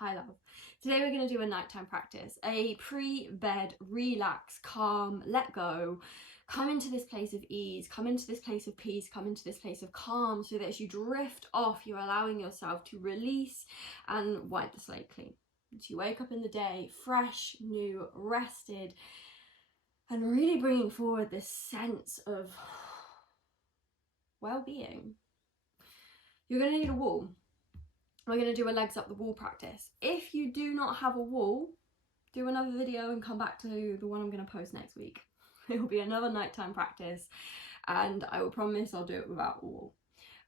Hi love. Today we're going to do a nighttime practice, a pre-bed, relax, calm, let go, come into this place of ease, come into this place of peace, come into this place of calm, so that as you drift off, you're allowing yourself to release and wipe the slate clean. So you wake up in the day fresh, new, rested, and really bringing forward this sense of well-being. You're going to need a wall. We're going to do a legs up the wall practice. If you do not have a wall, do another video and come back to the one I'm going to post next week. It will be another nighttime practice, and I will promise I'll do it without a wall.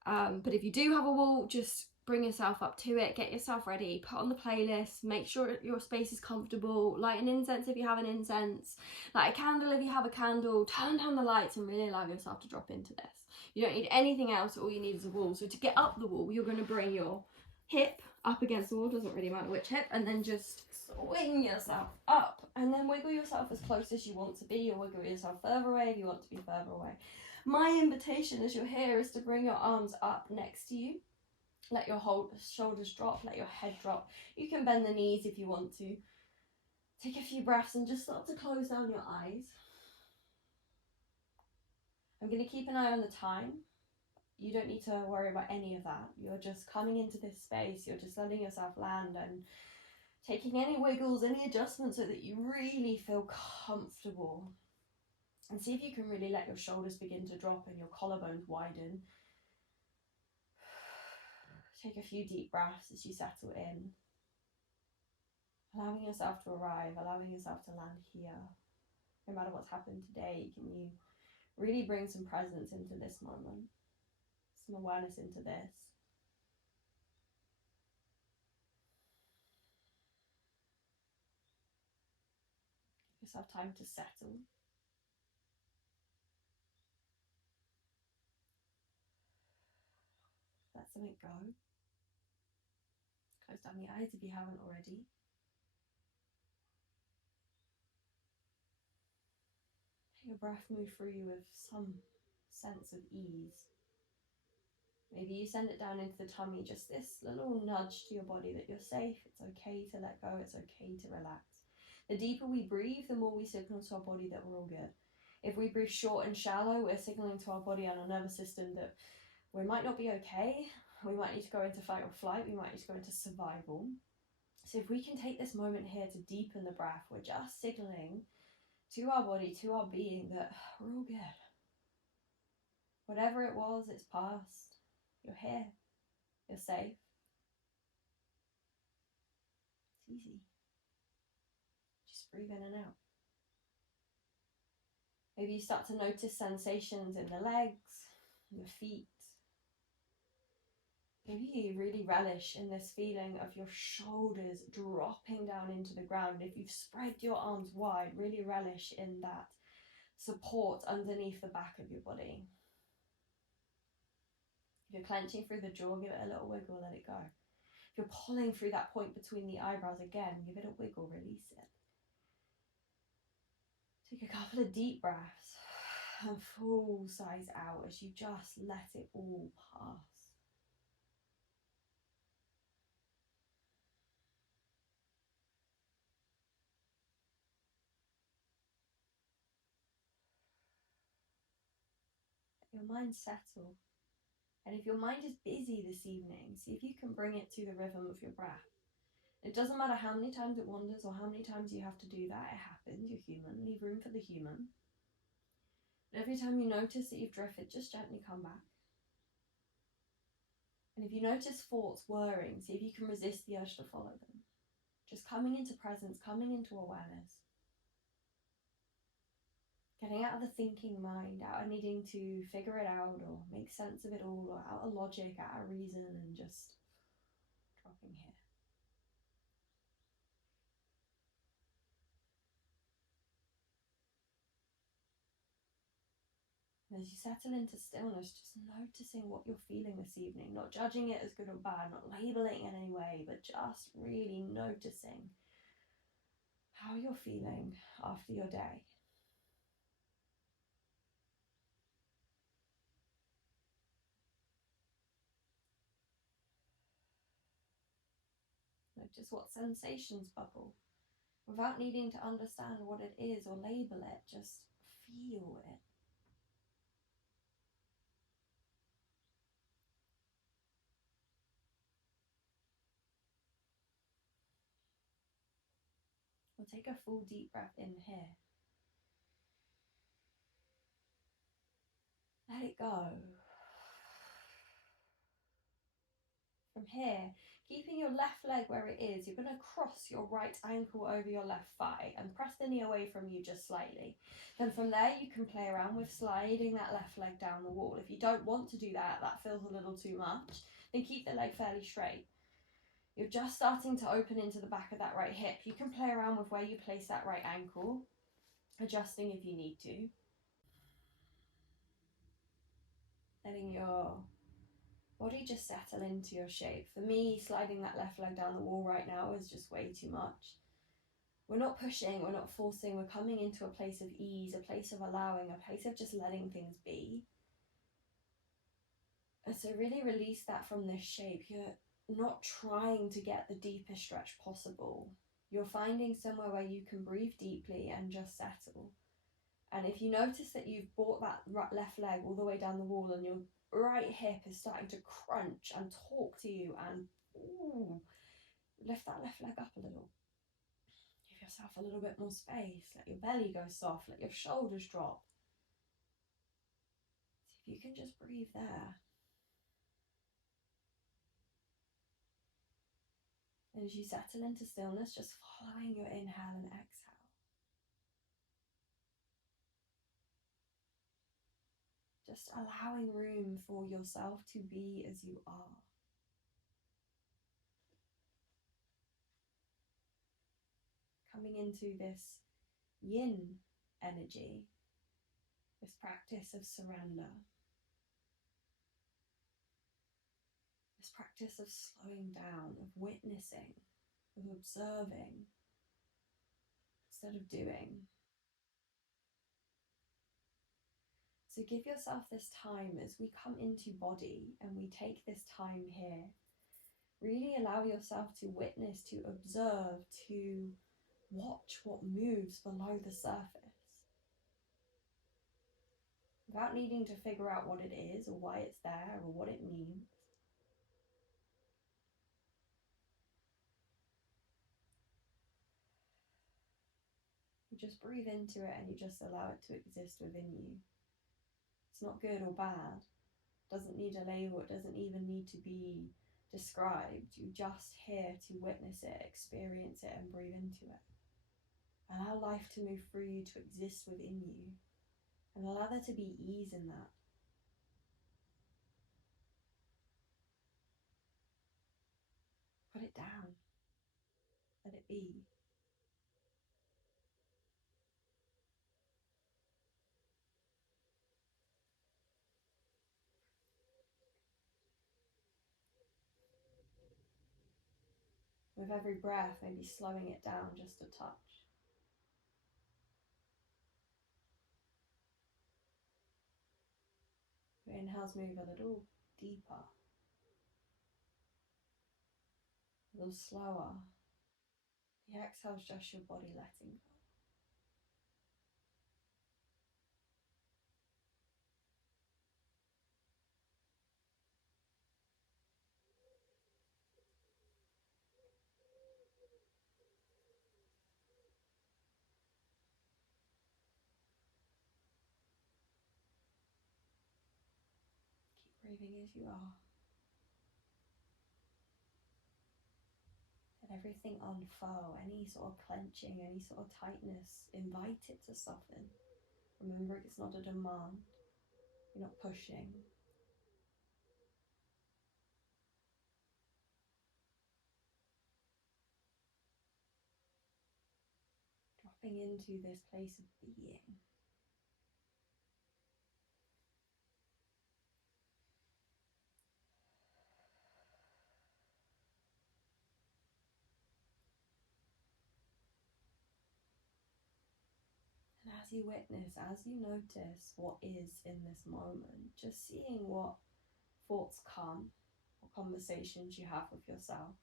But if you do have a wall, just bring yourself up to it, get yourself ready, put on the playlist, make sure your space is comfortable, light an incense if you have an incense, light a candle if you have a candle, turn down the lights and really allow yourself to drop into this. You don't need anything else, all you need is a wall. So to get up the wall, you're going to bring your hip up against the wall, doesn't really matter which hip, and then just swing yourself up and then wiggle yourself as close as you want to be, or wiggle yourself further away if you want to be further away. My invitation as you're here is to bring your arms up next to you. Let your shoulders drop, let your head drop. You can bend the knees if you want to. Take a few breaths and just start to close down your eyes. I'm going to keep an eye on the time. You don't need to worry about any of that. You're just coming into this space. You're just letting yourself land and taking any wiggles, any adjustments so that you really feel comfortable. And see if you can really let your shoulders begin to drop and your collarbones widen. Take a few deep breaths as you settle in. Allowing yourself to arrive, allowing yourself to land here. No matter what's happened today, can you really bring some presence into this moment? Some awareness into this. Give yourself time to settle. Let something go. Close down the eyes if you haven't already. Let your breath move through you with some sense of ease. Maybe you send it down into the tummy, just this little nudge to your body that you're safe, it's okay to let go, it's okay to relax. The deeper we breathe, the more we signal to our body that we're all good. If we breathe short and shallow, we're signaling to our body and our nervous system that we might not be okay, we might need to go into fight or flight, we might need to go into survival. So if we can take this moment here to deepen the breath, we're just signaling to our body, to our being, that we're all good. Whatever it was, it's past. You're here. You're safe. It's easy. Just breathe in and out. Maybe you start to notice sensations in the legs, your feet. Maybe you really relish in this feeling of your shoulders dropping down into the ground. If you've spread your arms wide, really relish in that support underneath the back of your body. If you're clenching through the jaw, give it a little wiggle, let it go. If you're pulling through that point between the eyebrows again, give it a wiggle, release it. Take a couple of deep breaths and full sighs out as you just let it all pass. Let your mind settle. And if your mind is busy this evening, see if you can bring it to the rhythm of your breath. It doesn't matter how many times it wanders or how many times you have to do that. It happens. You're human. Leave room for the human. But every time you notice that you've drifted, just gently come back. And if you notice thoughts whirring, see if you can resist the urge to follow them. Just coming into presence, coming into awareness. Getting out of the thinking mind, out of needing to figure it out or make sense of it all, or out of logic, out of reason, and just dropping here. And as you settle into stillness, just noticing what you're feeling this evening, not judging it as good or bad, not labeling it in any way, but just really noticing how you're feeling after your day. Notice what sensations bubble. Without needing to understand what it is or label it, just feel it. We'll take a full deep breath in here. Let it go. From here, keeping your left leg where it is, you're going to cross your right ankle over your left thigh and press the knee away from you just slightly. Then from there, you can play around with sliding that left leg down the wall. If you don't want to do that, that feels a little too much, then keep the leg fairly straight. You're just starting to open into the back of that right hip. You can play around with where you place that right ankle, adjusting if you need to. Letting your body just settle into your shape. For me, sliding that left leg down the wall right now is just way too much. We're not pushing, we're not forcing, we're coming into a place of ease, a place of allowing, a place of just letting things be. And so really release that from this shape. You're not trying to get the deepest stretch possible. You're finding somewhere where you can breathe deeply and just settle. And if you notice that you've brought that left leg all the way down the wall and your right hip is starting to crunch and talk to you, and lift that left leg up a little. Give yourself a little bit more space. Let your belly go soft. Let your shoulders drop. See if you can just breathe there. And as you settle into stillness, just following your inhale and exhale. Just allowing room for yourself to be as you are. Coming into this yin energy, this practice of surrender, this practice of slowing down, of witnessing, of observing, instead of doing. So give yourself this time as we come into body and we take this time here. Really allow yourself to witness, to observe, to watch what moves below the surface. Without needing to figure out what it is or why it's there or what it means. You just breathe into it and you just allow it to exist within you. It's not good or bad. It doesn't need a label. It doesn't even need to be described. You're just here to witness it, experience it, and breathe into it. Allow life to move through you, to exist within you, and allow there to be ease in that. Put it down. Let it be. With every breath, maybe slowing it down just a touch. Your inhales move a little deeper, a little slower. The exhale's just your body letting go. Keep breathing as you are. Let everything unfurl, any sort of clenching, any sort of tightness, invite it to soften. Remember, it's not a demand. You're not pushing. Dropping into this place of being. And as you witness, as you notice what is in this moment, just seeing what thoughts come, what conversations you have with yourself.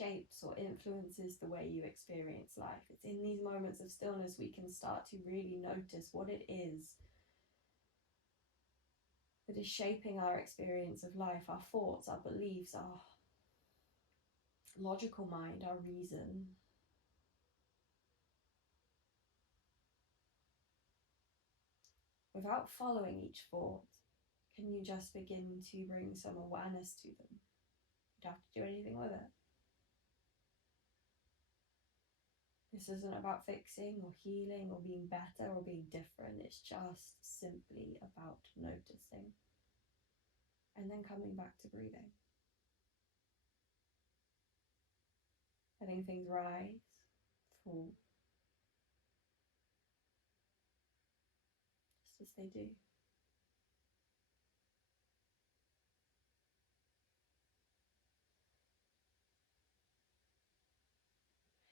shapes or influences the way you experience life. It's in these moments of stillness we can start to really notice what it is that is shaping our experience of life, our thoughts, our beliefs, our logical mind, our reason. Without following each thought, can you just begin to bring some awareness to them? You don't have to do anything with it. This isn't about fixing or healing or being better or being different. It's just simply about noticing and then coming back to breathing. Letting things rise, fall, just as they do.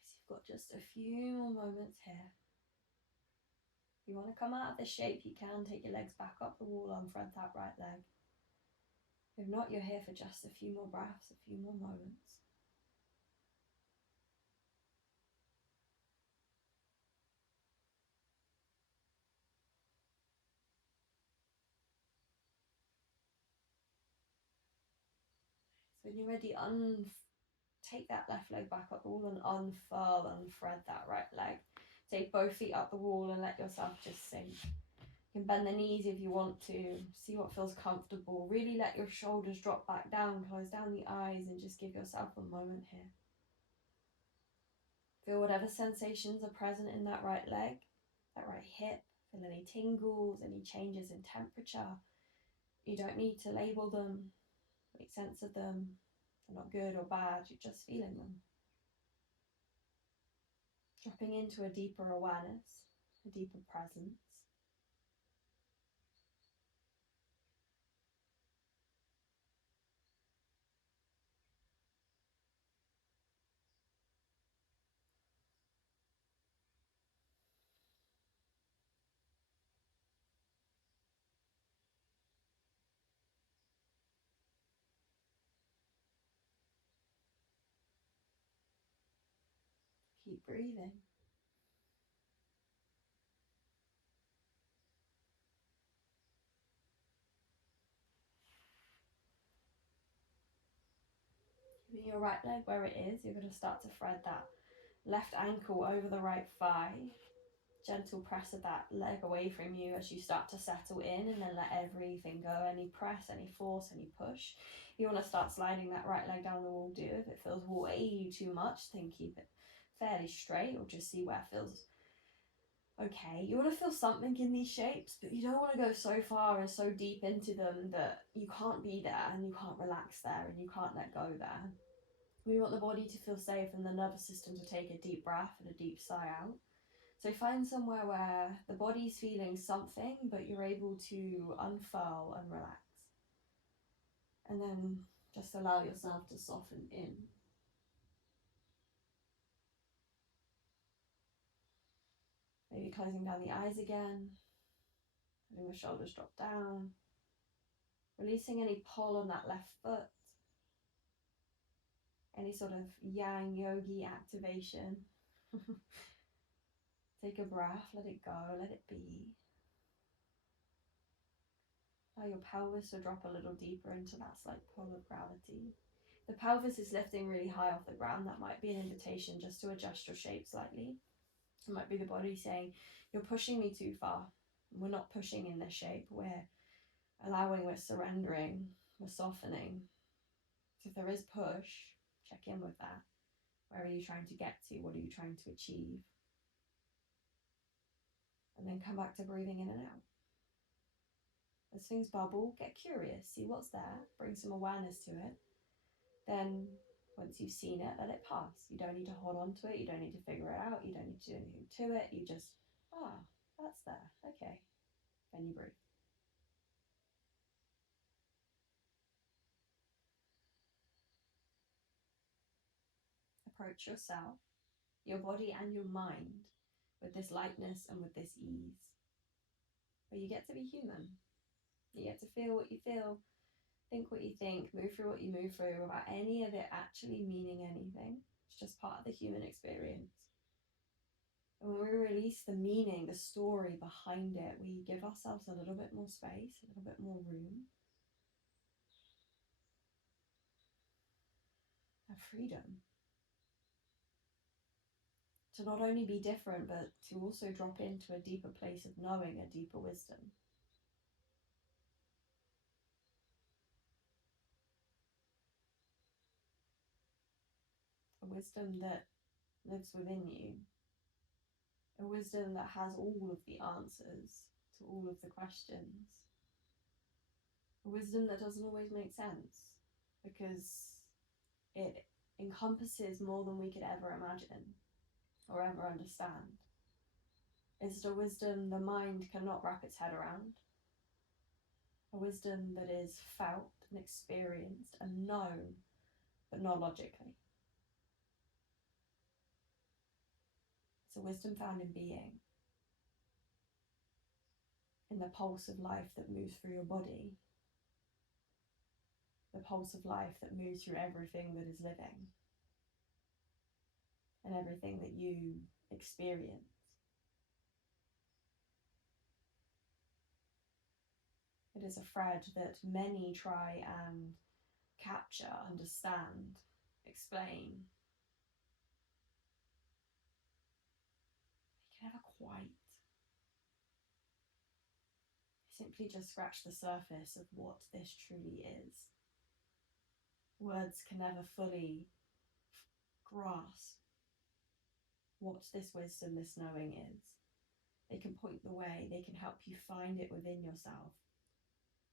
So you've got just a few more moments here. If you want to come out of this shape, you can. Take your legs back up the wall, unthread that right leg. If not, you're here for just a few more breaths, a few more moments. So when you're ready, take that left leg back up the wall and unfurl, unthread that right leg. Take both feet up the wall and let yourself just sink. You can bend the knees if you want to. See what feels comfortable. Really let your shoulders drop back down. Close down the eyes and just give yourself a moment here. Feel whatever sensations are present in that right leg, that right hip. Feel any tingles, any changes in temperature. You don't need to label them, make sense of them. They're not good or bad, you're just feeling them. Dropping into a deeper awareness, a deeper presence. Keep breathing. Keeping your right leg where it is, you're going to start to thread that left ankle over the right thigh. Gentle press of that leg away from you as you start to settle in, and then let everything go. Any press, any force, any push. If you want to start sliding that right leg down the wall, do. If it feels way too much, then keep it fairly straight, or just see where it feels okay. You want to feel something in these shapes, but you don't want to go so far and so deep into them that you can't be there and you can't relax there and you can't let go there. We want the body to feel safe and the nervous system to take a deep breath and a deep sigh out. So find somewhere where the body's feeling something, but you're able to unfurl and relax. And then just allow yourself to soften in. Maybe closing down the eyes again, letting the shoulders drop down, releasing any pull on that left foot, any sort of yang yogi activation. Take a breath, let it go, let it be. Allow your pelvis to drop a little deeper into that slight pull of gravity. The pelvis is lifting really high off the ground. That might be an invitation just to adjust your shape slightly. It might be the body saying, you're pushing me too far. We're not pushing in this shape. We're allowing, we're surrendering, we're softening. So if there is push, check in with that. Where are you trying to get to? What are you trying to achieve? And then come back to breathing in and out. As things bubble, get curious, see what's there, bring some awareness to it. Then once you've seen it, let it pass. You don't need to hold on to it, you don't need to figure it out, you don't need to do anything to it, you just, that's there, okay. Then you breathe. Approach yourself, your body and your mind with this lightness and with this ease. Where you get to be human. You get to feel what you feel. think what you think, move through what you move through without any of it actually meaning anything. It's just part of the human experience. And when we release the meaning, the story behind it, we give ourselves a little bit more space, a little bit more room, and freedom to not only be different, but to also drop into a deeper place of knowing, a deeper wisdom. A wisdom that lives within you. A wisdom that has all of the answers to all of the questions. A wisdom that doesn't always make sense because it encompasses more than we could ever imagine or ever understand. It's a wisdom the mind cannot wrap its head around. A wisdom that is felt and experienced and known, but not logically. It's a wisdom found in being, in the pulse of life that moves through your body, the pulse of life that moves through everything that is living and everything that you experience. It is a thread that many try and capture, understand, explain. They can never quite. Simply just scratch the surface of what this truly is. Words can never fully grasp what this wisdom, this knowing is. They can point the way, they can help you find it within yourself,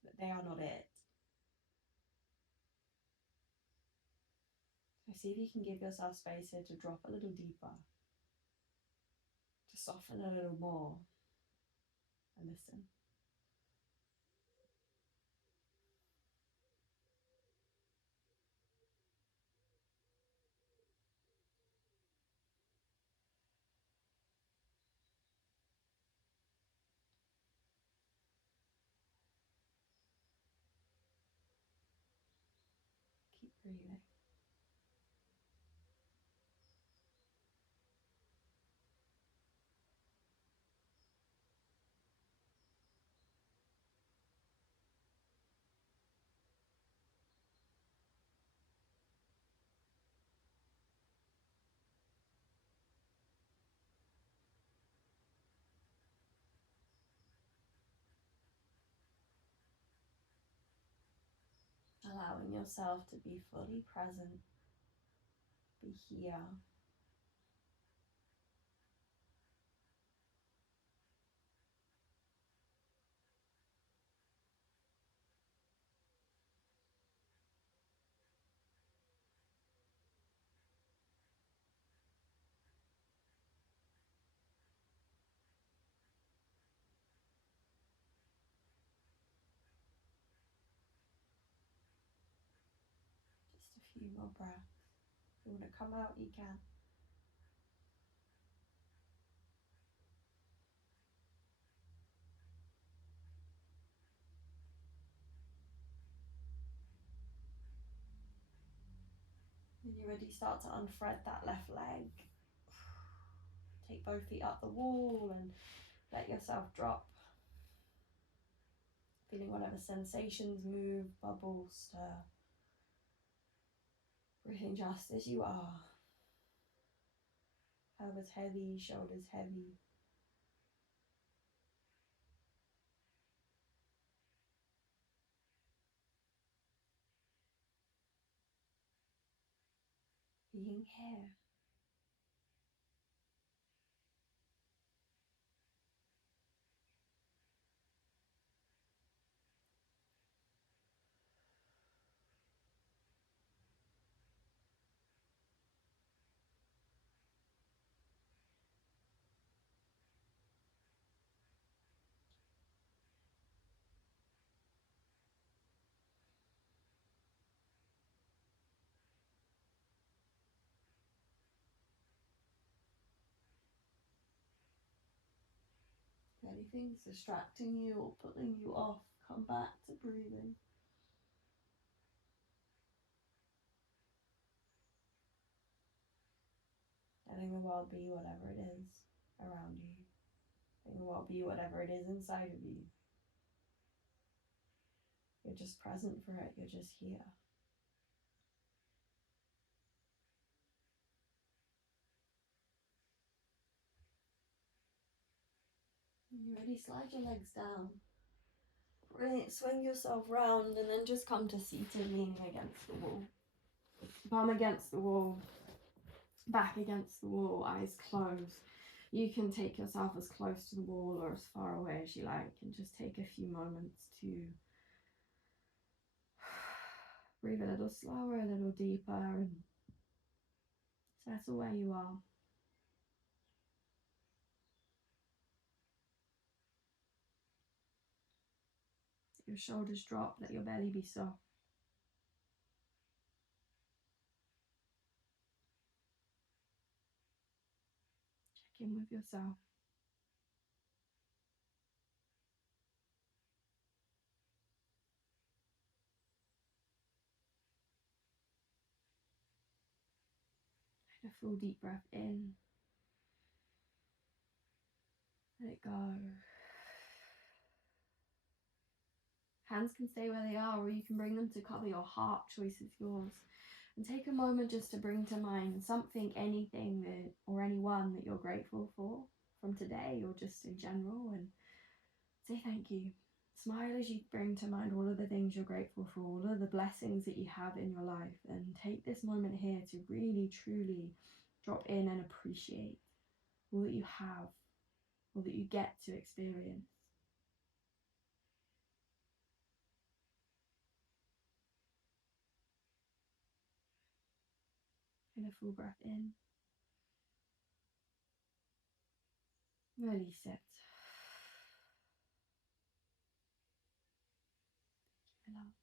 but they are not it. So see if you can give yourself space here to drop a little deeper, to soften a little more, and listen. Keep breathing. Allowing yourself to be fully present, be here. Just a few more breaths. If you want to come out, you can. When you're ready, start to unthread that left leg. Take both feet up the wall and let yourself drop. Feeling whatever sensations move, bubble, stir. Breathing just as you are. Pelvis heavy, shoulders heavy. Being here. If anything's distracting you or pulling you off, come back to breathing. letting the world be whatever it is around you. Letting the world be whatever it is inside of you. You're just present for it. You're just here. When you're ready, slide your legs down. Right, swing yourself round and then just come to seated, leaning against the wall. Bum against the wall, back against the wall, eyes closed. You can take yourself as close to the wall or as far away as you like, and just take a few moments to breathe a little slower, a little deeper, and settle where you are. Let your shoulders drop, let your belly be soft. Check in with yourself. Take a full deep breath in. Let it go. Hands can stay where they are, or you can bring them to cover your heart. Choice is yours. And take a moment just to bring to mind something, anything that, or anyone that you're grateful for from today or just in general, and say thank you. Smile as you bring to mind all of the things you're grateful for, all of the blessings that you have in your life, and take this moment here to really, truly drop in and appreciate all that you have, all that you get to experience. And a full breath in. Release it.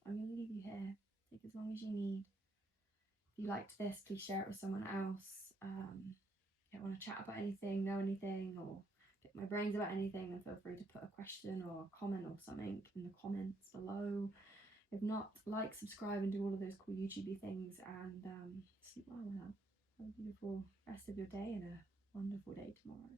I'm going to leave you here. Take as long as you need. If you liked this, please share it with someone else. If you want to chat about anything, know anything, or pick my brains about anything, then feel free to put a question or a comment or something in the comments below. If not, like, subscribe, and do all of those cool YouTubey things, and sleep well now. Have a beautiful rest of your day and a wonderful day tomorrow.